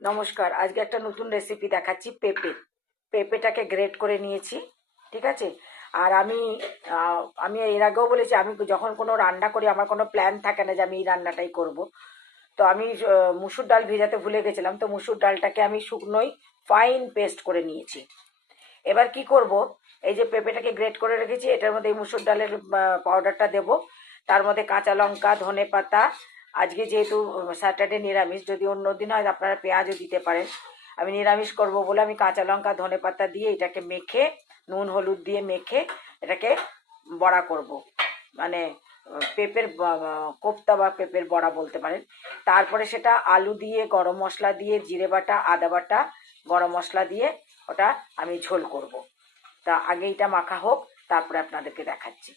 নমস্কার, আজকে একটা নতুন রেসিপি দেখাচ্ছি, পেঁপে। পেঁপেটাকে গ্রেট করে নিয়েছি, ঠিক আছে? আর আমি আমি এর আগেও বলেছি, আমি যখন কোনো রান্না করি, আমার কোনো প্ল্যান থাকে না যে আমি এই রান্নাটাই করব। তো আমি মুসুর ডাল ভেজাতে ভুলে গেছিলাম, তো মুসুর ডালটাকে আমি শুকনোই ফাইন পেস্ট করে নিয়েছি। এবার কি করব? এই যে পেঁপেটাকে গ্রেট করে রেখেছি, এটার মধ্যে এই মুসুর ডালের পাউডারটা দেব। তার মধ্যে কাঁচা লঙ্কা ধনে পাতা আজকে যেহেতু স্যাটারডে নিরামিষ, যদি অন্য দিন হয়, আপনারা পেঁয়াজও দিতে পারেন। আমি নিরামিষ করব বলে আমি কাঁচা লঙ্কা, ধনে পাতা দিয়ে এটাকে মেখে, নুন, হলুদ দিয়ে মেখে এটাকে বড়া করব। মানে পেঁপের কোপ্তা বা পেঁপের বড়া বলতে পারেন। তারপরে সেটা আলু দিয়ে, গরম মশলা দিয়ে, জিরে বাটা, আদা বাটা, গরম মশলা দিয়ে ওটা আমি ঝোল করব। তা আগে এটা মাখা হোক, তারপরে আপনাদেরকে দেখাচ্ছি।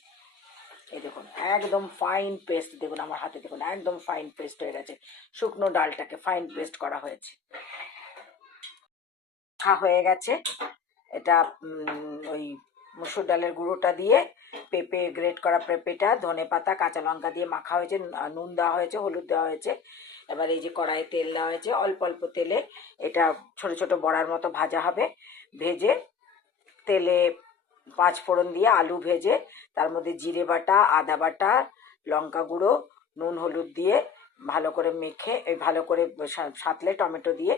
এই দেখুন, একদম ফাইন পেস্ট দেখুন আমার হাতে, দেখুন একদম ফাইন পেস্ট হয়ে গেছে। শুকনো ডালটাকে ফাইন পেস্ট করা হয়েছে। হয়ে গেছে। এটা ওই মুসুর ডালের গুঁড়োটা দিয়ে পেঁপে গ্রেট করা পেঁপেটা, ধনে পাতা, কাঁচা লঙ্কা দিয়ে মাখা হয়েছে, নুন দেওয়া হয়েছে, হলুদ দেওয়া হয়েছে। এবার এই যে কড়াইয়ে তেল দেওয়া হয়েছে, অল্প অল্প তেলে এটা ছোট ছোট বড়ার মতো ভাজা হবে। ভেজে তেলে পাঁচ ফোড়ন দিয়ে আলু ভেজে, তার মধ্যে জিরে বাটা, আদা বাটা, লঙ্কা গুঁড়ো, নুন হলুদ দিয়ে ভালো করে মেখে ভালো করে সাঁতলে টমেটো দিয়ে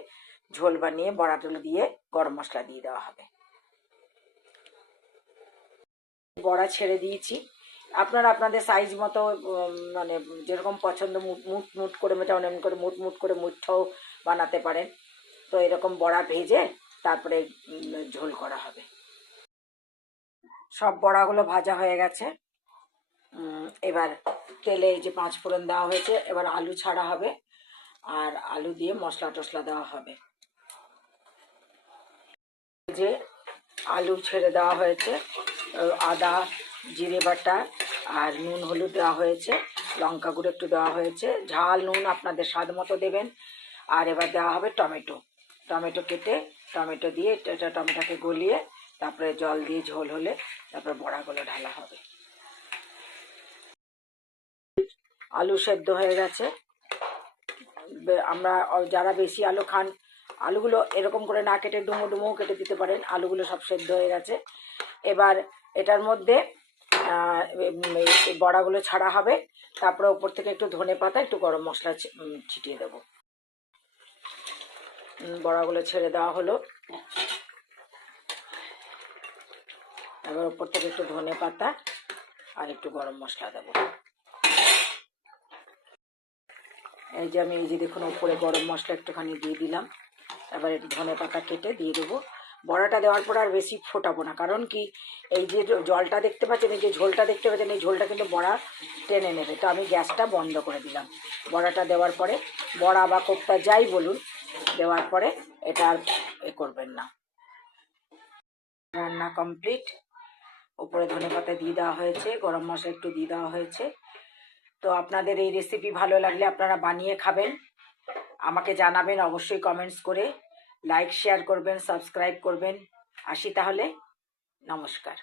ঝোল বানিয়ে বড়াটুলো দিয়ে গরম মশলা দিয়ে দেওয়া হবে। বড়া ছেড়ে দিয়েছি। আপনারা আপনাদের সাইজ মতো মানে যেরকম পছন্দ, মুট মুট করে যেমন এমন করে মুট মুট করে মুঠও বানাতে পারেন। তো এরকম বড়া ভেজে, তারপরে ঝোল করা হবে। সব বড়াগুলো ভাজা হয়ে গেছে। এবার তেলে এই যে পাঁচ ফোড়ন দেওয়া হয়েছে, এবার আলু ছাড়া হবে আর আলু দিয়ে মশলা টশলা দেওয়া হবে। যে আলু ছেড়ে দেওয়া হয়েছে আদা, জিরে বাটা আর নুন হলুদ দেওয়া হয়েছে, লঙ্কা গুঁড়ো একটু দেওয়া হয়েছে। ঝাল, নুন আপনাদের স্বাদ মতো দেবেন। আর এবার দেওয়া হবে টমেটো। টমেটো কেটে টমেটো দিয়ে এটা টমেটোকে গলিয়ে তারপরে জল দিয়ে ঝোল হলে তারপরে বড়াগুলো ঢালা হবে। আলু সেদ্ধ হয়ে গেছে। আমরা যারা বেশি আলু খান, আলুগুলো এরকম করে না কেটে ডুমো ডুমো কেটে দিতে পারেন, আলুগুলো সব সেদ্ধ হয়ে গেছে। এবার এটার মধ্যে বড়াগুলো ছাড়া হবে। তারপরে ওপর থেকে একটু ধনে পাতা, একটু গরম মশলা ছিটিয়ে দেবো। বড়াগুলো ছেড়ে দেওয়া হলো। এবার ওপর থেকে একটু ধনে পাতা আর একটু গরম মশলা দেবো। এই যে আমি এই যে দেখুন উপরে গরম মশলা একটুখানি দিয়ে দিলাম। এবার একটু ধনে পাতা কেটে দিয়ে দেবো। বড়াটা দেওয়ার পর আর বেশি ফোটাবো না। কারণ কি, এই যে জলটা দেখতে পাচ্ছেন, এই যে ঝোলটা দেখতে পাচ্ছেন, এই ঝোলটা কিন্তু বড়া টেনে নেবে। তো আমি গ্যাসটা বন্ধ করে দিলাম। বড়াটা দেওয়ার পরে, বড়া বা কোপ্তা যাই বলুন, দেওয়ার পরে এটা আর এ করবেন না। রান্না কমপ্লিট। উপরে ধনে পাতা দিয়ে দেওয়া হয়েছে, গরম মশলা একটু দিয়ে দেওয়া হয়েছে। তো আপনাদের এই রেসিপি ভালো লাগলে আপনারা বানিয়ে খাবেন। আমাকে জানাবেন অবশ্যই কমেন্টস করে। লাইক শেয়ার করবেন সাবস্ক্রাইব করবেন। আসি তাহলে। নমস্কার।